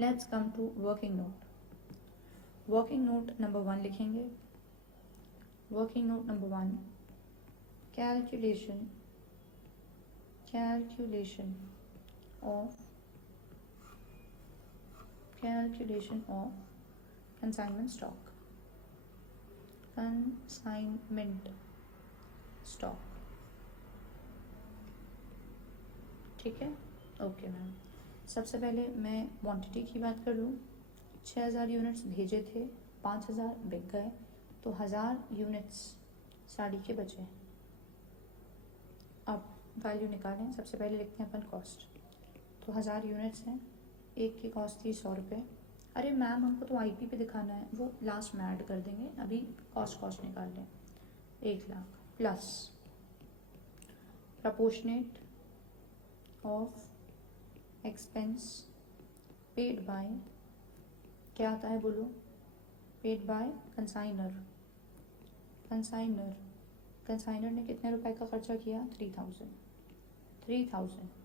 Let's come to working note. Working note number 1 लिखेंगे. Working note number 1, calculation of consignment stock. ठीक है. Okay ma'am. सबसे पहले मैं क्वांटिटी की बात कर लूँ. 6000 यूनिट्स भेजे थे, 5000 बिक गए, तो 1000 यूनिट्स साड़ी के बचे. अब वैल्यू निकालें. सबसे पहले लिखते हैं अपन कॉस्ट. तो 1000 यूनिट्स हैं, एक की कॉस्ट थी 100 रुपये. अरे मैम हमको तो आईपी पे दिखाना है, वो लास्ट में ऐड कर देंगे, अभी कॉस्ट निकाल लें. 1,00,000 plus proportionate of expense paid by, क्या आता है बोलो, पेड बाय कंसाइनर. कंसाइनर ने कितने रुपए का खर्चा किया? 3000.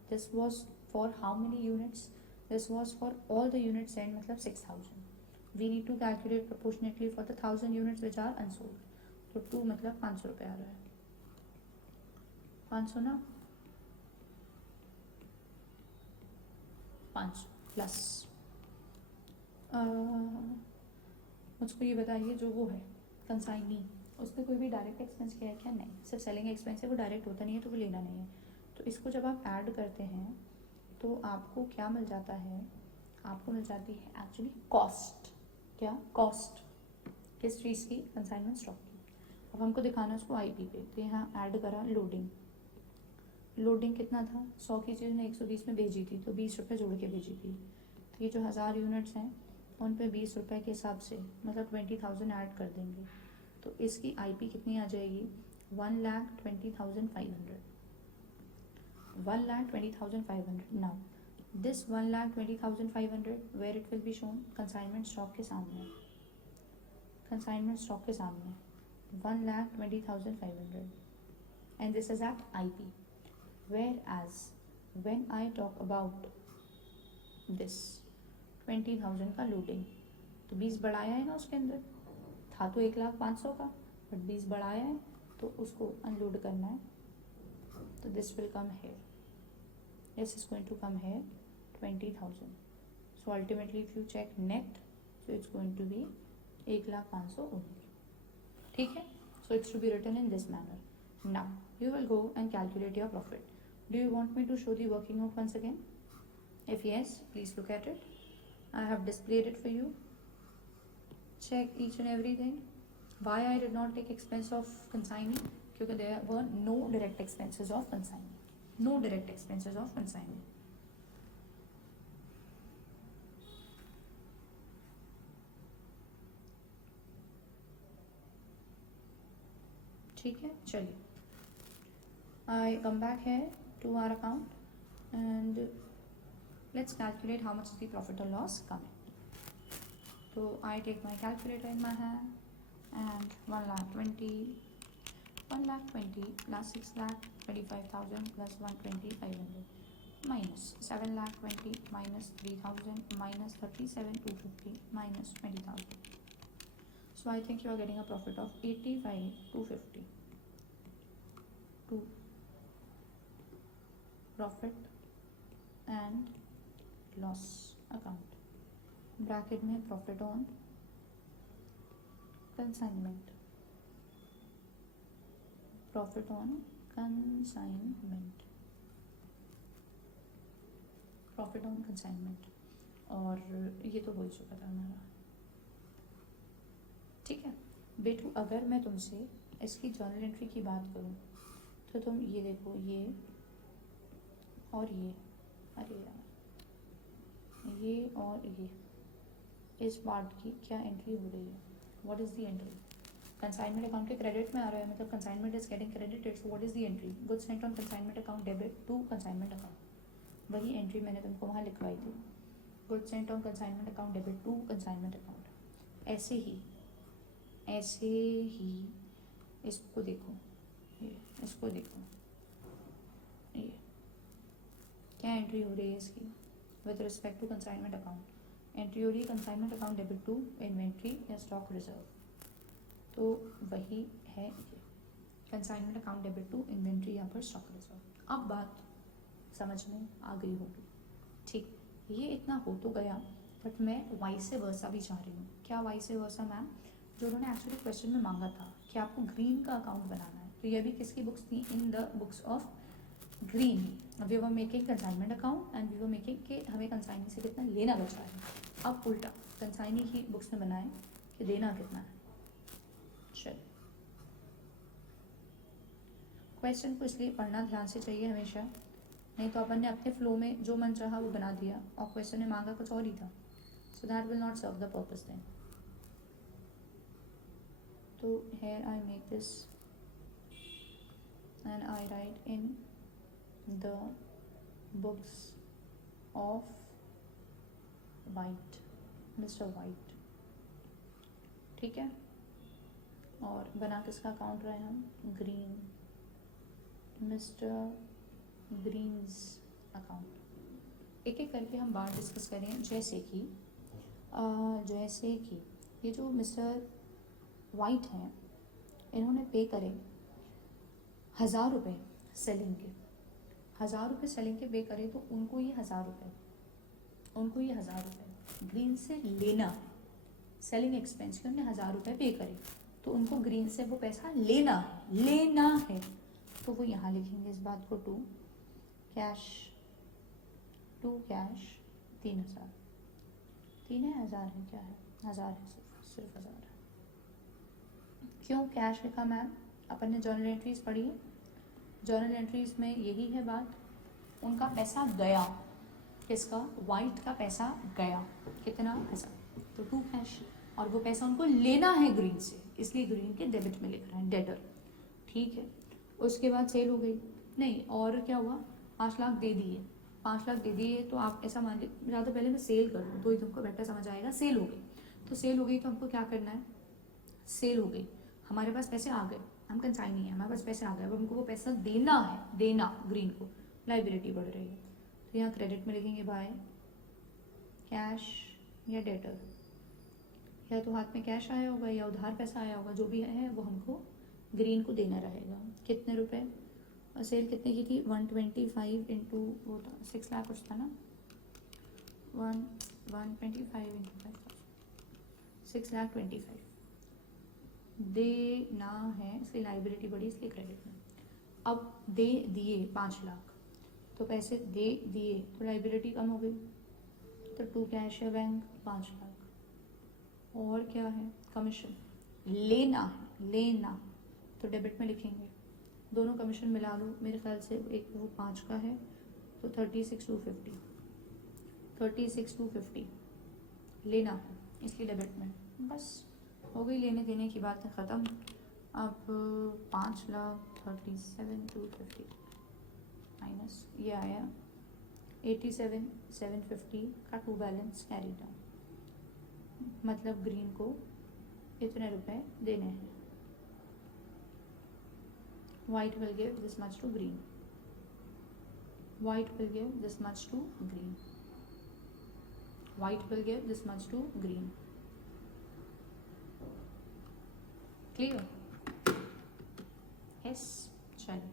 This was for how many units? This was for all the units and मतलब 6000. We need to calculate proportionately for the 1000 units which are unsold. तो 2 मतलब 500 रुपये आ रहा है. 500 ना, 500 प्लस मुझको ये बताइए, जो वो है कंसाइनी, उसमें कोई भी डायरेक्ट एक्सपेंस किया है क्या? नहीं, सिर्फ सेलिंग एक्सपेंस है, वो डायरेक्ट होता नहीं है तो वो लेना नहीं है. तो इसको जब आप ऐड करते हैं तो आपको क्या मिल जाता है? आपको मिल जाती है एक्चुअली कॉस्ट. क्या कॉस्ट? किस चीज़ की? कंसाइनमेंट स्टॉक की. अब हमको दिखाना है उसको आईपी पे, तो यहाँ ऐड करा लोडिंग कितना था? 100 की चीज़ ने 120 में भेजी थी, तो 20 रुपये जोड़ के भेजी थी. तो ये जो 1000 यूनिट्स हैं उन पे 20 रुपये के हिसाब से मतलब 20,000 ऐड कर देंगे. तो इसकी आईपी कितनी आ जाएगी? 1,20,500. 1,20,500. Now this 1,20,500 where it will be shown? Consignment stock के सामने. 1,20,500 and this is at IP. Whereas when I talk about this 20,000 का लोडिंग, तो 20 बढ़ाया है ना उसके अंदर, था तो 1,05,000 का, बट 20 बढ़ाया है तो उसको अनलोड करना है. तो this will come here, this is going to come here 20,000. So ultimately if you check net, so it's going to be 1,05,000 only. ठीक है. So it's to be written in this manner. Now you will go and calculate your profit. Do you want me to show the working note once again? If yes, please look at it. I have displayed it for you. Check each and everything. Why I did not take expense of consignee? Because there were no direct expenses of consignee. No direct expenses of consignee. ठीक है. चलिए, I come back here to our account and let's calculate how much is the profit or loss coming. So I take my calculator in my hand and 1,20,000 plus 6,25,000 plus 120,500 minus 7,20,000 minus 3,000 minus 37,250 minus 20,000. So I think you are getting a profit of 85,250. To profit and loss account, bracket में profit on consignment, profit on consignment, profit on consignment. और ये तो हो ही चुका था हमारा. ठीक है बेटू, अगर मैं तुमसे इसकी जर्नल एंट्री की बात करूँ तो तुम ये देखो, ये और ये, अरे यार, ये और ये, इस पार्ट की क्या एंट्री हो रही है? What is the entry? Consignment account के क्रेडिट में आ रहा है, मतलब consignment is getting credited. So what is the entry? Goods sent on consignment account debit to consignment account. वही एंट्री मैंने तुमको वहाँ लिखवाई थी. Goods sent on consignment account debit to consignment account. ऐसे ही इसको देखो, ये इसको देखो, ये क्या एंट्री हो रही है इसकी with respect to consignment account? Entry हो रही है consignment account debit to inventory या स्टॉक रिजर्व, तो वही है ये consignment account debit to inventory या फिर स्टॉक रिजर्व। अब बात समझ में आ गई होगी, ठीक। ये इतना हो तो गया, बट मैं वाइस वर्सा भी चाह रही हूँ। क्या वाइस वर्सा मैम? जो उन्होंने एक्चुअली क्वेश्चन में मांगा था कि आपको ग्रीन का अकाउंट बनाना है, तो ये भी किसकी बुक्स थी? In the books of Green. We were making consignment account and we were making कि हमें कंसाइनी से कितना लेना बचा है। अब उल्टा कंसाइनी की बुक्स में बनाए कि देना कितना है। चलिए, क्वेश्चन को इसलिए पढ़ना ध्यान से चाहिए हमेशा, नहीं तो अपन ने अपने फ्लो में जो मन चाहा वो बना दिया और क्वेश्चन ने मांगा कुछ और ही था, so that will not serve the purpose then. तो here I make this and I write in the books of White, Mr. White, ठीक है। और बना किसका अकाउंट रहे हम? Green, mister Green's account. एक एक करके हम बात डिस्कस करें, जैसे कि ये जो मिस्टर वाइट हैं, इन्होंने पे करे 1000 रुपये सेलिंग के, 1000 रुपये सेलिंग के पे करे, तो उनको ये 1000 रुपये ग्रीन से लेना है। सेलिंग एक्सपेंस के उन्होंने 1000 रुपये पे करे, तो उनको ग्रीन से वो पैसा लेना है। तो वो यहाँ लिखेंगे इस बात को, टू कैश 3000। 3 है, 1000 है, क्या है? 1000 है, सिर्फ 1000 है। क्यों कैश लिखा मैम? अपन ने जर्नल एंट्रीज पढ़ी है, जर्नल एंट्रीज में यही है बात। उनका पैसा गया, किसका? वाइट का पैसा गया, कितना? 1000। तो 2 कैश, और वो पैसा उनको लेना है ग्रीन से, इसलिए ग्रीन के डेबिट में लिख रहे हैं, डेटर, ठीक है। उसके बाद सेल हो गई, नहीं और क्या हुआ? 5 लाख दे दिए, 5 लाख दे दिए, तो आप ऐसा मान लीजिए, ज़्यादा पहले मैं सेल कर दूँ तो ही तुमको बेटर समझ आएगा। सेल हो गई, तो सेल हो गई तो हमको क्या करना है? सेल हो गई, हमारे पास पैसे आ गए, हम कंसाइन नहीं है, हमारे पास पैसे आ गए, अब हमको वो पैसा देना है, देना ग्रीन को, लाइबिलिटी बढ़ रही है। तो यहाँ क्रेडिट में लिखेंगे बाय कैश या डेटर, या तो हाथ में कैश आया होगा या उधार पैसा आया होगा, जो भी है वो हमको ग्रीन को देना रहेगा। कितने रुपए? और सेल कितने की थी? 125 इंटू वो था 6 लाख कुछ था ना, 125 इंटू 5000, 6,25,000 देना है, इसलिए लाइबिलिटी बढ़ी, इसलिए क्रेडिट में। अब दे दिए 5 लाख, तो पैसे दे दिए तो लाइबिलिटी कम हो गई, तो 2 कैश है बैंक 5 लाख। और क्या है? कमीशन लेना है, लेना, तो डेबिट में लिखेंगे। दोनों कमीशन मिला लो, मेरे ख्याल से एक वो 5 का है, तो 36,250 लेना है, इसलिए डेबिट में। बस हो गई लेने देने की बात ख़त्म। अब 5,37,250 माइनस ये आया 87,750 का टू बैलेंस कैरी डाउन, मतलब ग्रीन को इतने रुपए देने हैं। White will give this much to green. White will give this much to green. White will give this much to green. Clear? Yes. चलिए,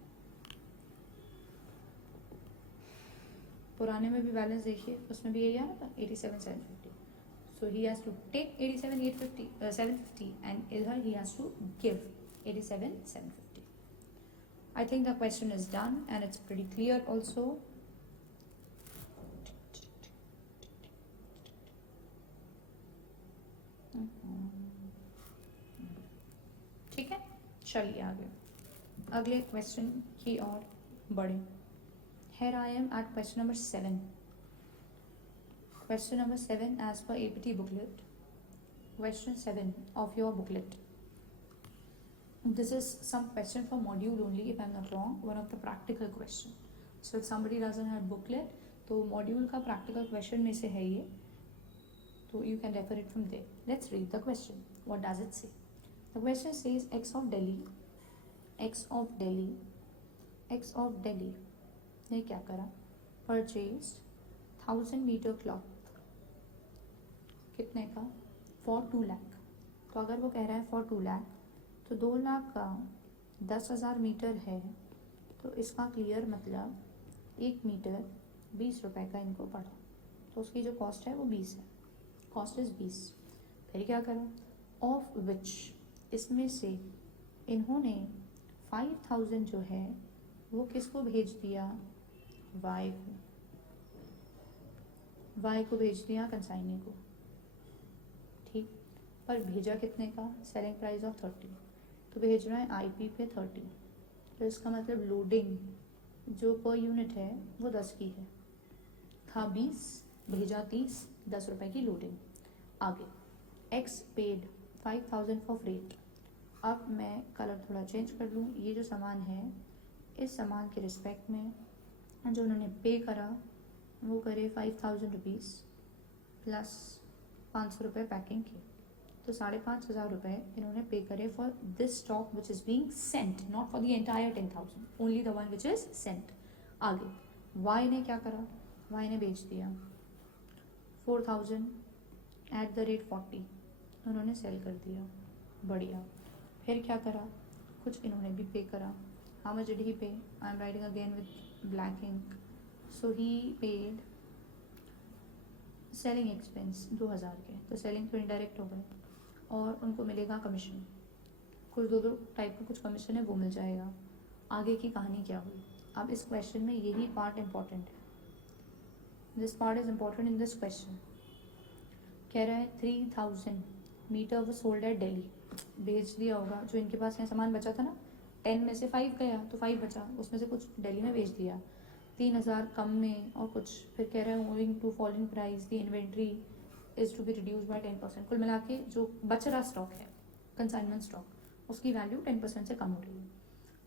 पुराने में भी बैलेंस देखिए, उसमें भी यही आया था 87,750. So he has to take 87,750 and here he has to give 87,750. I think the question is done and it's pretty clear also. ठीक है, चलिए आगे अगले क्वेश्चन की ओर बढ़े। Here I am at question number 7. Question number 7 as per APT booklet. Question 7 of your booklet. This is some question for module only, if I'm not wrong, one of the practical question. So if somebody doesn't have booklet, तो module का practical question में से है ये, तो you can refer it from there. Let's read the question. What does it say? The question says X of Delhi ने क्या करा? Purchased 1000 meter cloth कितने का, फॉर 2 लाख। तो अगर वो कह रहा है फॉर 2 लाख, तो 2 लाख का 10,000 मीटर है, तो इसका क्लियर मतलब 1 मीटर 20 रुपये का इनको पड़ा, तो उसकी जो कॉस्ट है वो 20 है, कॉस्ट इज़ 20। फिर क्या करो, ऑफ विच, इसमें से इन्होंने 5,000 जो है वो किसको भेज दिया, वाई को, वाई को भेज दिया कंसाइनी को, ठीक। पर भेजा कितने का, सेलिंग प्राइस ऑफ 30, तो भेज रहा है आईपी पे 30, तो इसका मतलब लोडिंग जो पर यूनिट है वो 10 की है, था 20, भेजा 30, 10 रुपये की लोडिंग। आगे एक्स पेड 5,000 फॉर फ्रेट। अब मैं कलर थोड़ा चेंज कर लूँ, ये जो सामान है इस सामान के रिस्पेक्ट में जो उन्होंने पे करा वो करे 5,000 रुपीज़ प्लस 500 रुपये पैकिंग के, तो 5,500 रुपये इन्होंने पे करे for this stock which is being sent, not for the entire 10,000, only the one which is sent. आगे वाई ने क्या करा, वाई ने बेच दिया 4,000 एट द रेट 40, उन्होंने सेल कर दिया, बढ़िया। फिर क्या करा, कुछ इन्होंने भी पे करा, how much did he pay, I am writing again with black ink, so he paid selling expense 2,000 के, तो सेलिंग तो इनडायरेक्ट हो गए, और उनको मिलेगा कमीशन, कुछ दो टाइप का कुछ कमीशन है वो मिल जाएगा। आगे की कहानी क्या हुई, अब इस क्वेश्चन में यही पार्ट इम्पॉर्टेंट है, this part is important in this question. कह रहा है 3,000 मीटर वो सोल्ड एट दिल्ली, बेच दिया होगा, जो इनके पास यहाँ सामान बचा था ना, 10 में से 5 गया तो 5 बचा, उसमें से कुछ दिल्ली में बेच दिया 3,000 कम में और कुछ। फिर कह रहा है owing to falling price the inventory is to be reduce by 10%, कुल मिला के जो बच रहा स्टॉक है कंसाइनमेंट स्टॉक उसकी वैल्यू 10% से कम हो रही है,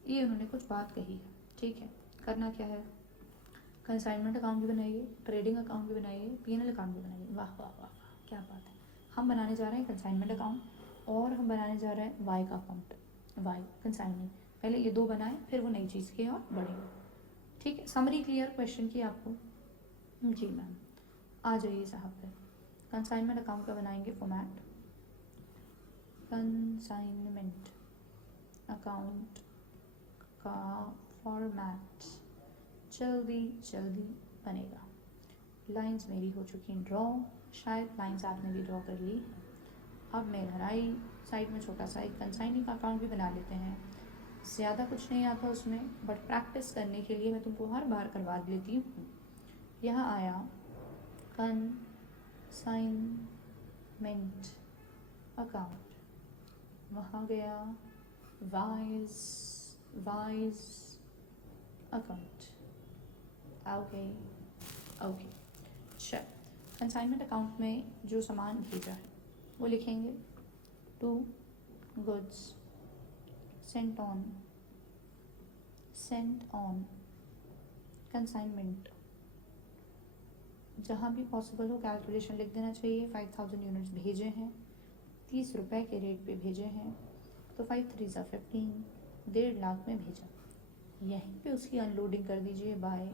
ये उन्होंने कुछ बात कही है, ठीक है। करना क्या है, कंसाइनमेंट अकाउंट भी बनाइए, ट्रेडिंग अकाउंट भी बनाइए, पीएनएल अकाउंट भी बनाइए, वाह वाह वाह, क्या बात है। हम बनाने जा रहे हैं कंसाइनमेंट अकाउंट और हम बनाने जा रहे हैं वाई का अकाउंट, वाई कंसाइनमेंट, पहले ये 2 बनाए फिर वो नई चीज़ की और बढ़ेगा, ठीक है। समरी क्लियर क्वेश्चन की आपको, जी मैम, आ जाइए साहब। फिर कंसाइनमेंट अकाउंट का बनाएंगे फॉर्मेट, कंसाइनमेंट अकाउंट का फॉर्मेट जल्दी जल्दी बनेगा। लाइंस मेरी हो चुकी हैं ड्रॉ, शायद लाइंस आपने भी ड्रॉ कर ली। अब मैं घर आई, साइड में छोटा सा एक कंसाइनिंग का अकाउंट भी बना लेते हैं, ज़्यादा कुछ नहीं आता उसमें, बट प्रैक्टिस करने के लिए मैं तुमको हर बार करवा लेती हूँ। यहाँ आया कंसाइनमेंट अकाउंट, वहाँ गया वाइज अकाउंट, ओके ओके। चल कंसाइनमेंट अकाउंट में जो सामान भेजा है वो लिखेंगे, to goods sent on consignment, जहाँ भी पॉसिबल हो कैलकुलेशन लिख देना चाहिए। 5,000 यूनिट्स भेजे हैं, 30 रुपये के रेट पे भेजे हैं, तो 5 3 ज़ा 15, 1.5 लाख में भेजा। यहीं पे उसकी अनलोडिंग कर दीजिए by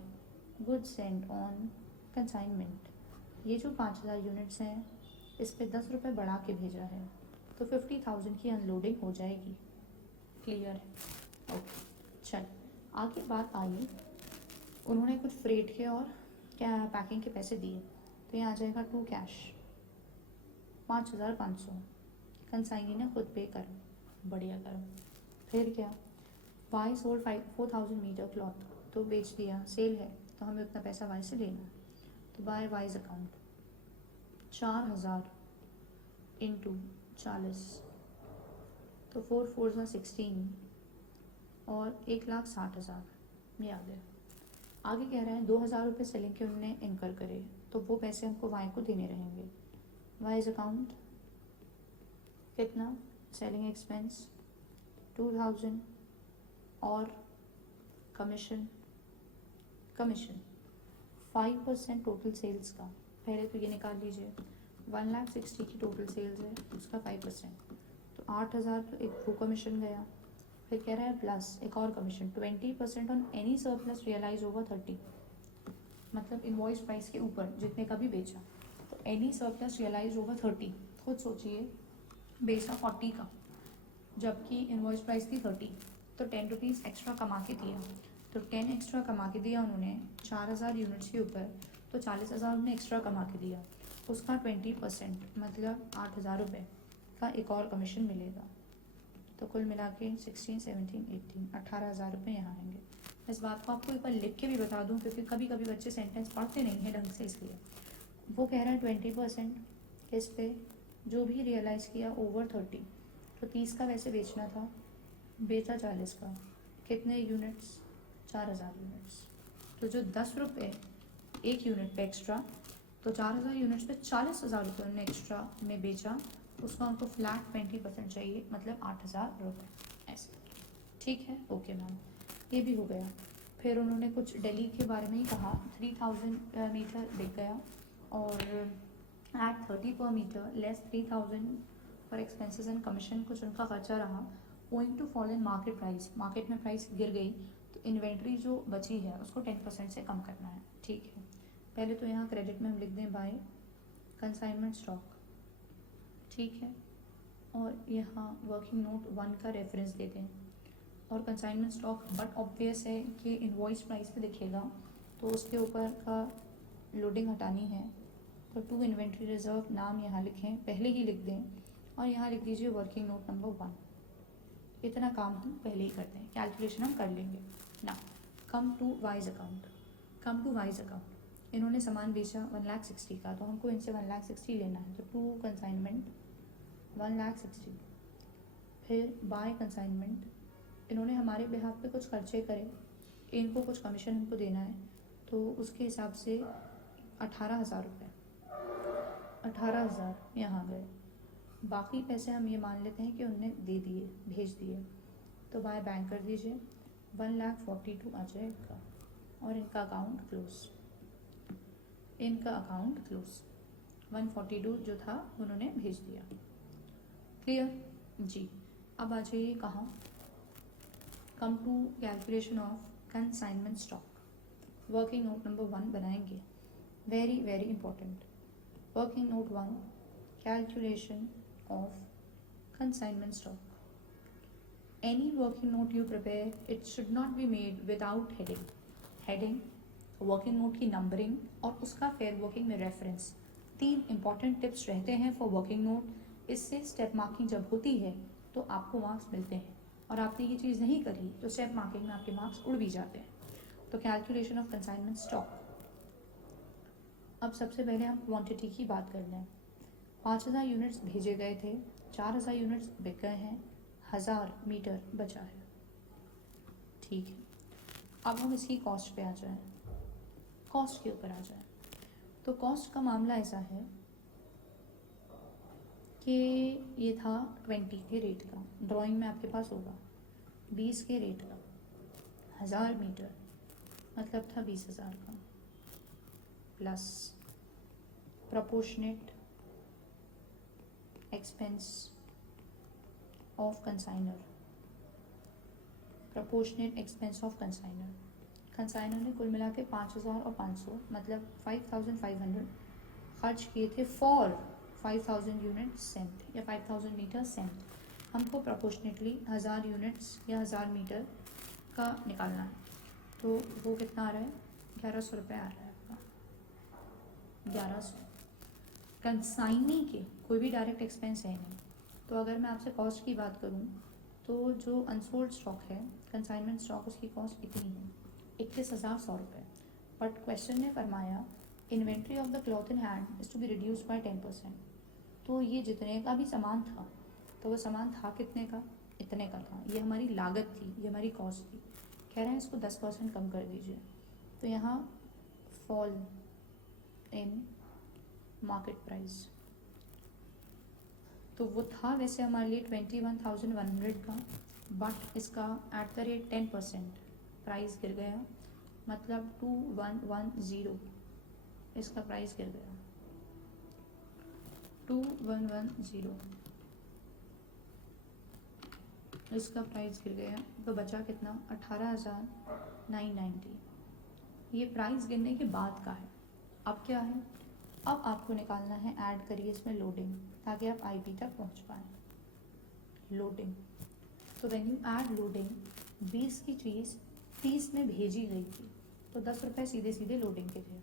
goods sent on consignment. ये जो 5,000 यूनिट्स हैं इस पे 10 रुपये बढ़ा के भेजा है, तो 50,000 की अनलोडिंग हो जाएगी, क्लियर है, ओके। चल आगे बात आई, उन्होंने कुछ फ्रेट के और क्या पैकिंग के पैसे दिए, तो यहाँ आ जाएगा टू कैश 5,500, कंसाइनी ने खुद पे करो, बढ़िया करो। फिर क्या, वाई सोल्ड 4,000 मीटर क्लॉथ, तो बेच दिया, सेल है तो हमें उतना पैसा वाई से लेना है, तो बाय वाइज अकाउंट 4,000 इंटू 40, तो 4 4 ज़ा 16 और 1,60,000, ये आ गया। आगे कह रहे हैं 2,000 रुपये सेलिंग के उन्होंने इनकर करे, तो वो पैसे हमको वाई को देने रहेंगे। वाइज अकाउंट कितना, सेलिंग एक्सपेंस 2,000 और कमीशन 5% टोटल सेल्स का, पहले तो ये निकाल लीजिए, 1,60,000 की टोटल सेल्स है, उसका 5%, तो 8,000 तो एक वो कमीशन गया। फिर कह रहा है प्लस एक और commission 20% on any surplus realise over 30, मतलब इनवॉइस प्राइस के ऊपर जितने का भी बेचा, तो एनी सरप्लस रियलाइज ओवर 30, खुद सोचिए बेस ऑफ 40 का, जबकि इनवॉइस प्राइस थी 30, तो 10 रुपीज़ एक्स्ट्रा कमा के दिया। तो 10 एक्स्ट्रा कमा के दिया उन्होंने 4000 यूनिट्स के ऊपर, तो 40,000 उन्होंने एक्स्ट्रा कमा के दिया, उसका 20% मतलब 8,000 रुपये का एक और कमीशन मिलेगा। तो कुल मिला के 16, 17, 18, 18,000 रुपये यहाँ आएंगे। इस बात को आपको एक बार लिख के भी बता दूँ, क्योंकि कभी कभी बच्चे सेंटेंस पढ़ते नहीं हैं ढंग से, इसलिए वो कह रहा है 20% इस पे जो भी रियलाइज़ किया ओवर 30, तो 30 का वैसे बेचना था, बेचा 40 का, कितने यूनिट्स, 4,000 यूनिट्स। तो जो 10 रुपये एक यूनिट पे एक्स्ट्रा, तो 4,000 यूनिट्स पे 40,000 रुपये उन्होंने एक्स्ट्रा में बेचा, उसका उनको फ्लैट 20% चाहिए, मतलब 8,000 रुपये ऐसे। ठीक है, ओके मैम, ये भी हो गया। फिर उन्होंने कुछ दिल्ली के बारे में ही कहा, 3000 मीटर बिक गया, और एट 30 पर meter less 3000 for expenses and commission, कुछ उनका खर्चा रहा। Owing to fall in market price, market में प्राइस गिर गई, तो इन्वेंट्री जो बची है उसको 10% से कम करना है। ठीक है, पहले तो यहाँ क्रेडिट में हम लिख दें बाय कंसाइनमेंट स्टॉक, ठीक है, और यहाँ वर्किंग नोट 1 का रेफरेंस दे दें, और कंसाइनमेंट स्टॉक बट ऑब्वियस है कि इनवॉइस प्राइस पे दिखेगा, तो उसके ऊपर का लोडिंग हटानी है, तो टू इन्वेंट्री रिजर्व नाम यहाँ लिखें, पहले ही लिख दें, और यहाँ लिख दीजिए वर्किंग नोट नंबर 1। इतना काम हम पहले ही करते हैं, कैलकुलेशन हम कर लेंगे ना। Come to Y's account, come to Y's account, इन्होंने सामान बेचा 1,60,000 का, तो हमको इनसे 1,60,000 लेना है, तो टू कंसाइनमेंट 1,60,000। फिर बाय कंसाइनमेंट, इन्होंने हमारे बिहाफ पे कुछ खर्चे करे, इनको कुछ कमीशन हमको देना है, तो उसके हिसाब से 18,000 रुपये, 18,000 यहाँ गए। बाकी पैसे हम ये मान लेते हैं कि उनने दे दिए, भेज दिए, तो बाय बैंक कर दीजिए, 1,42,000 आ जाएगा, और इनका अकाउंट क्लोज, इनका अकाउंट क्लोज। 142 जो था उन्होंने भेज दिया। क्लियर जी। अब आ जाइए कहाँ, come to calculation of consignment stock. Working note number 1 बनाएंगे, very very important. Working note 1, calculation of consignment stock. Any working note you prepare, it should not be made without heading. Heading, working note की numbering, और उसका fair working में reference, 3 important tips रहते हैं for working note. इससे step marking जब होती है तो आपको मार्क्स मिलते हैं, और आपने ये चीज़ नहीं करी तो स्टेप मार्किंग में आपके मार्क्स उड़ भी जाते हैं। तो कैलकुलेशन ऑफ कंसाइनमेंट स्टॉक। अब सबसे पहले हम क्वांटिटी की बात कर लें। 5,000 यूनिट्स भेजे गए थे, 4,000 यूनिट्स बिक गए हैं, 1,000 मीटर बचा है। ठीक है, अब हम इसकी कॉस्ट पे आ जाएं, कॉस्ट के ऊपर आ जाएं। तो कॉस्ट का मामला ऐसा है कि ये था 20 के रेट का, ड्राइंग में आपके पास होगा 20 के रेट का, 1,000 मीटर मतलब था 20,000 का, plus proportionate expense of consignor, proportionate expense of consignor. Consignor ने कुल मिला के 5,000 और 500 मतलब 5,500 खर्च किए थे फॉर 5,000 यूनिट सेंट या 5,000 मीटर सेंट। हमको प्रपोर्शनेटली 1,000 यूनिट्स या 1,000 मीटर का निकालना है, तो वो कितना आ रहा है, 1,100 रुपये आ रहा है आपका, 1,100। कंसाइनी के कोई भी डायरेक्ट एक्सपेंस है नहीं, तो अगर मैं आपसे कॉस्ट की बात करूँ तो जो अनसोल्ड स्टॉक है कंसाइनमेंट स्टॉक, उसकी कॉस्ट इतनी है, 21,100 रुपये। बट क्वेश्चन ने फरमाया inventory of the cloth in hand is to be reduce by 10%। तो ये जितने का भी सामान था, तो वो सामान था कितने का, इतने का था, ये हमारी लागत थी, ये हमारी कॉस्ट थी। कह रहे हैं इसको 10% कम कर दीजिए, तो यहाँ फॉल इन मार्केट प्राइस, तो वो था वैसे हमारे लिए 21,100 का, बट इसका एट द रेट 10% प्राइस गिर गया, मतलब 2,110 इसका प्राइस गिर गया, 2,110 इसका प्राइस गिर गया, तो बचा कितना, 18,990। ये प्राइस गिरने के बाद का है। अब क्या है, अब आपको निकालना है, ऐड करिए इसमें लोडिंग, ताकि आप IP तक पहुंच पाएँ। लोडिंग, तो व्हेन यू ऐड लोडिंग, 20 की चीज़ 30 में भेजी गई थी, तो 10 रुपये सीधे सीधे लोडिंग के थे।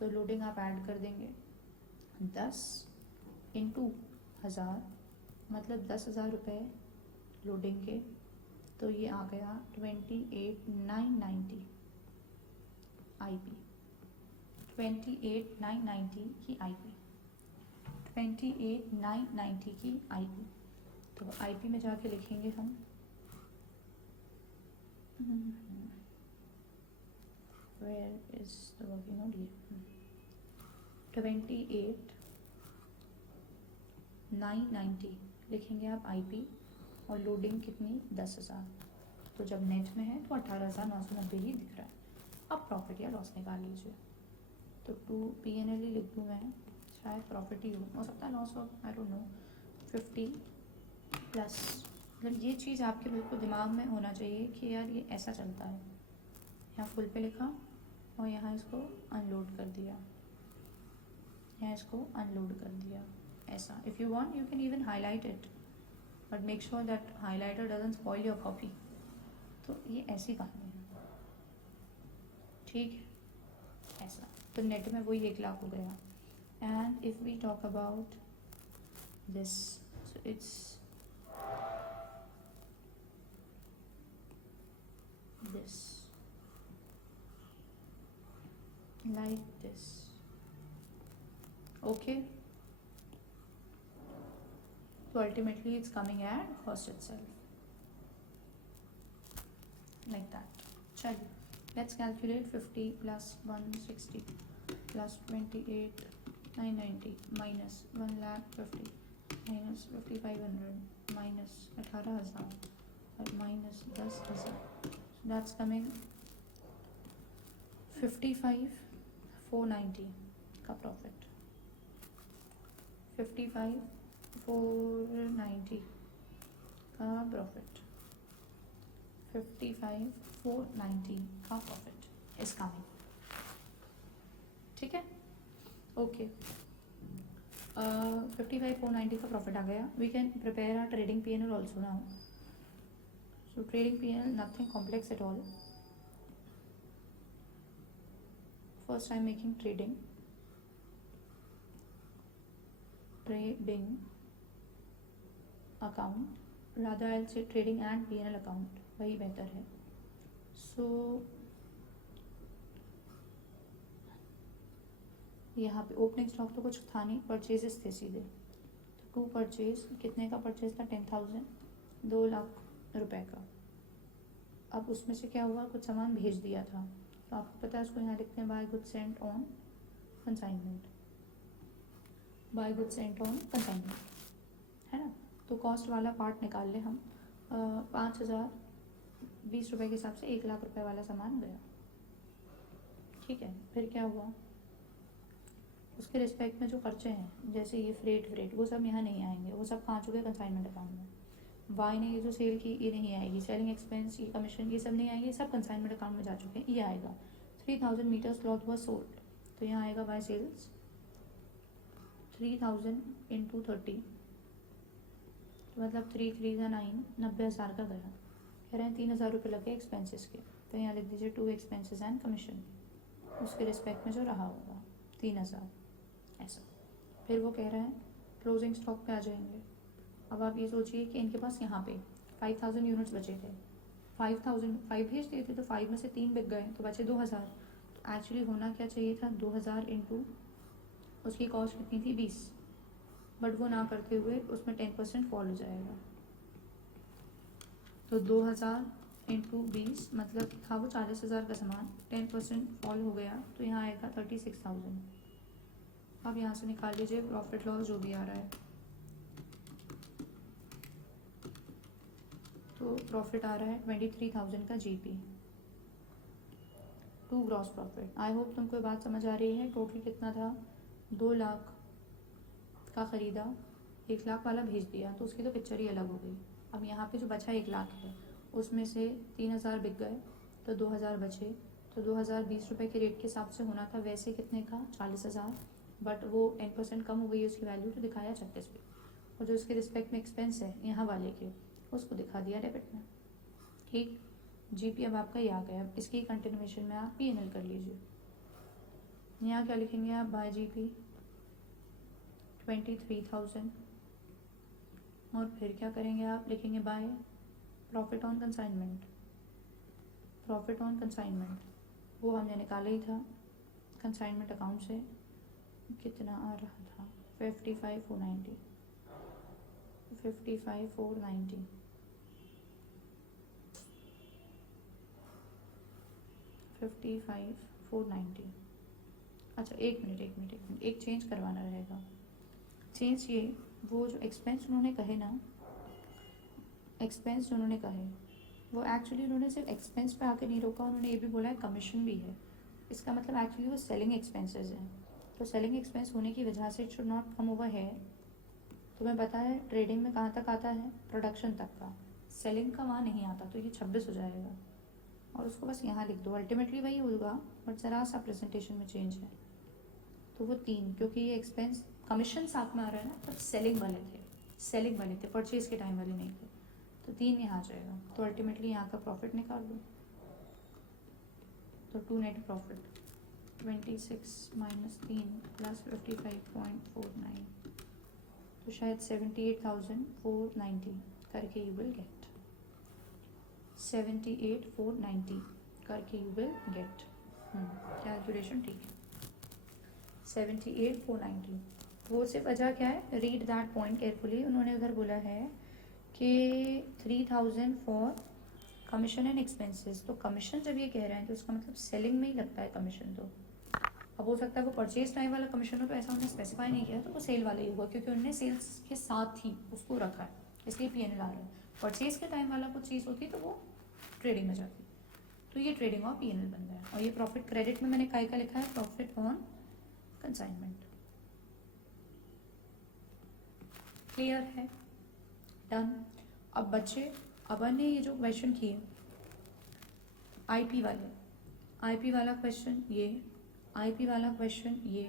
तो लोडिंग आप ऐड कर देंगे, 10 इंटू 1000, मतलब 10,000 रुपये लोडिंग के, तो ये आ गया 28,990 IP, 28,990 की IP, 28,990 की IP। तो IP में जाके लिखेंगे हम where is the working node, ये 28,990 लिखेंगे आप IP, और लोडिंग कितनी, 10,000। तो जब नेट में है तो 18,990 ही दिख रहा है। अब प्रॉफिट या लॉस निकाल लीजिए। तो 2 P&L ही लिख दूँ मैं, शायद प्रॉफिट ही हो सकता है, लॉस हो, आई डोंट नो। 50 प्लस, मतलब ये चीज़ आपके बिल्कुल दिमाग में होना चाहिए कि यार ये ऐसा चलता है। यहाँ फुल पे लिखा और यहाँ इसको अनलोड कर दिया, यहाँ इसको अनलोड कर दिया, ऐसा। If you want you can even highlight it, but make sure that highlighter doesn't spoil your copy. तो ये ऐसी कहानी है, ठीक है, ऐसा। तो नेट में वही 1 लाख हो गया। And if we talk about this, so it's this like this, okay? So ultimately it's coming at cost itself, like that. चलिए, let's calculate 50 plus 160 plus 28,990 minus 1,50,000 minus 5,500 minus 18,000 और minus 10,000. That's coming 55,490 का profit, 55,490 का profit, 55,490 का profit is coming, ठीक है, okay. 55,490 का profit आ गया। We can prepare our trading P&L also now. So trading P&L, nothing complex at all. First I'm making trading account, rather I'll say trading and P&L account, वही बेहतर है। So यहाँ पे ओपनिंग स्टॉक तो कुछ था नहीं, परचेजेस थे सीधे। तो 2 परचेज, कितने का परचेज था, 10,000, 2 लाख रुपए का। अब उसमें से क्या हुआ, कुछ सामान भेज दिया था, तो आपको पता है उसको यहाँ लिखते हैं by good sent on consignment, by good sent on consignment, है ना। तो कॉस्ट वाला पार्ट निकाल लें हम। 5,020 रुपये के हिसाब से 1 लाख रुपए वाला सामान गया, ठीक है। फिर क्या हुआ, उसके रिस्पेक्ट में जो खर्चे हैं, जैसे ये फ्रेट वो सब यहाँ नहीं आएंगे, वो सब कहाँ चुके, कंसाइनमेंट अकाउंट में। वाई ने ये जो सेल की, ये नहीं आएगी, सेलिंग एक्सपेंस, ये कमीशन, ये सब नहीं आएंगे, सब कंसाइनमेंट अकाउंट में जा चुके हैं। ये आएगा 3,000 मीटर्स क्लॉथ वॉज सोल्ड, तो यहाँ आएगा बाय सेल्स 3,000 इंटू 30, तो मतलब 3 3 9, 90,000 का गया। कह रहे हैं 3,000 रुपये लगे एक्सपेंसेस के, तो यहाँ लिख दीजिए 2 एक्सपेंसेस एंड कमीशन, उसके रिस्पेक्ट में जो रहा होगा 3,000, ऐसा। फिर वो कह रहे हैं क्लोजिंग स्टॉक पे आ जाएंगे। अब आप ये सोचिए कि इनके पास यहाँ पे 5,000 यूनिट्स बचे थे, 5 भेज दिए थे, तो 5 में से 3 बिक गए, तो बचे 2,000। तो एक्चुअली होना क्या चाहिए था, 2,000 इंटू उसकी कॉस्ट कितनी थी, 20, बट वो ना करते हुए उसमें 10% फॉल हो जाएगा। तो 2,000 इंटू 20 मतलब था वो 40,000 का सामान, 10% फॉल हो गया, तो यहाँ आएगा 36,000। अब यहाँ से निकाल लीजिए प्रॉफिट लॉस जो भी आ रहा है। तो प्रॉफिट आ रहा है 23,000 का GP, 2 gross profit. I hope तुमको बात समझ आ रही है। टोटल कितना था, 2 लाख का ख़रीदा, 1 लाख वाला भेज दिया, तो उसकी तो पिक्चर ही अलग हो गई। अब यहाँ पे जो बचा 1 लाख है, उसमें से 3,000 बिक गए, तो 2,000 बचे, तो 2,020 रुपये के रेट के हिसाब से होना था, वैसे कितने का, 40,000, बट वो 10% कम हो गई उसकी वैल्यू, तो दिखाया 36 पे, और जो उसके रिस्पेक्ट में एक्सपेंस है यहाँ वाले के, उसको दिखा दिया डेबिट में। ठीक, जीपी अब आपका ये आ गया। अब इसकी कंटिन्यूएशन में आप पीएनएल कर लीजिए। यहाँ क्या लिखेंगे आप, बाय जीपी 23,000, और फिर क्या करेंगे आप, लिखेंगे by profit on consignment. Profit on consignment वो हमने निकाला ही था कंसाइनमेंट अकाउंट से, कितना आ रहा था 55,490, 55,490, 55,490। अच्छा एक मिनट, एक चेंज करवाना रहेगा। चेंज ये, वो जो एक्सपेंस उन्होंने कहे ना, एक्सपेंस जो उन्होंने कहे वो एक्चुअली उन्होंने सिर्फ एक्सपेंस पे आके नहीं रोका, उन्होंने ये भी बोला है कमीशन भी है। इसका मतलब एक्चुअली वो सेलिंग एक्सपेंसेस हैं, तो सेलिंग एक्सपेंस होने की वजह से it should not come over है। तुम्हें पता है ट्रेडिंग में कहाँ तक आता है, प्रोडक्शन तक का, सेलिंग का वहाँ नहीं आता, तो ये 26 हो जाएगा, और उसको बस यहाँ लिख दो। अल्टीमेटली वही होगा, बट ज़रा सा प्रेजेंटेशन में चेंज है। तो वो 3, क्योंकि ये एक्सपेंस कमीशन साथ में आ रहा है ना, बट सेलिंग वाले थे, परचेज के टाइम वाले नहीं थे, तो 3 यहाँ आ जाएगा। तो अल्टीमेटली यहाँ का प्रॉफिट निकाल दो, तो 2 नेट प्रॉफिट 26 माइनस 3 प्लस 55.49, तो शायद 78,490 करके यू विल गेट, 78,490 करके यू विल गेट। कैलकुलेशन ठीक है, 78,490। वो सिर्फ वजह क्या है, रीड दैट पॉइंट केयरफुली। उन्होंने उधर बोला है कि 3,000 फॉर कमीशन एंड एक्सपेंसेस, तो कमीशन जब ये कह रहे हैं तो उसका मतलब सेलिंग में ही लगता है कमीशन। तो अब हो सकता है वो परचेज टाइम वाला कमीशन हो, तो ऐसा उन्होंने स्पेसिफाई नहीं किया, तो वो सेल वाला ही होगा, क्योंकि उन्होंने सेल्स के साथ ही उसको रखा है, इसलिए पीएनएल आ रहा है। परचेज के टाइम वाला कुछ चीज़ होती तो वो ट्रेडिंग में जाती, तो ये ट्रेडिंग और पीएनएल बन गया। और ये प्रॉफिट क्रेडिट में मैंने काय का लिखा है, प्रॉफिट ऑन कंसाइनमेंट। क्लियर है, डन। अब बच्चे, अपन ने ये जो क्वेश्चन किए आईपी वाला क्वेश्चन, ये आईपी वाला क्वेश्चन, ये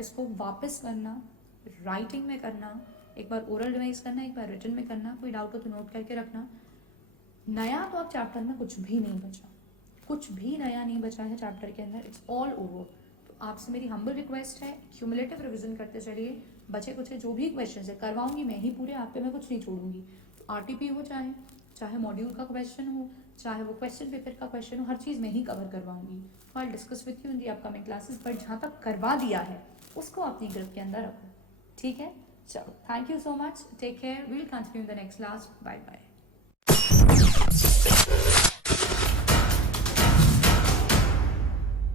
इसको वापस करना, राइटिंग में करना, एक बार ओरल रिवाइज करना, एक बार रिटन में करना। कोई डाउट हो तो नोट करके रखना। नया तो अब चैप्टर में कुछ भी नहीं बचा, कुछ भी नया नहीं बचा है चैप्टर के अंदर, इट्स ऑल ओवर। तो आपसे मेरी हम्बल रिक्वेस्ट है, क्यूमुलेटिव रिविजन करते चलिए। बचे कुछ जो भी क्वेश्चन है करवाऊंगी मैं ही पूरे, आप पे मैं कुछ नहीं छोड़ूंगी। तो आरटीपी हो, चाहे मॉड्यूल का क्वेश्चन हो, चाहे वो क्वेश्चन पेपर का क्वेश्चन हो, हर चीज़ मैं ही कवर करवाऊंगी। I will discuss with you in the upcoming classes, but जहाँ तक करवा दिया है उसको अपनी ग्रुप के अंदर रखो, ठीक है। चलो, thank you so much, take care, we will continue in the next class, bye bye.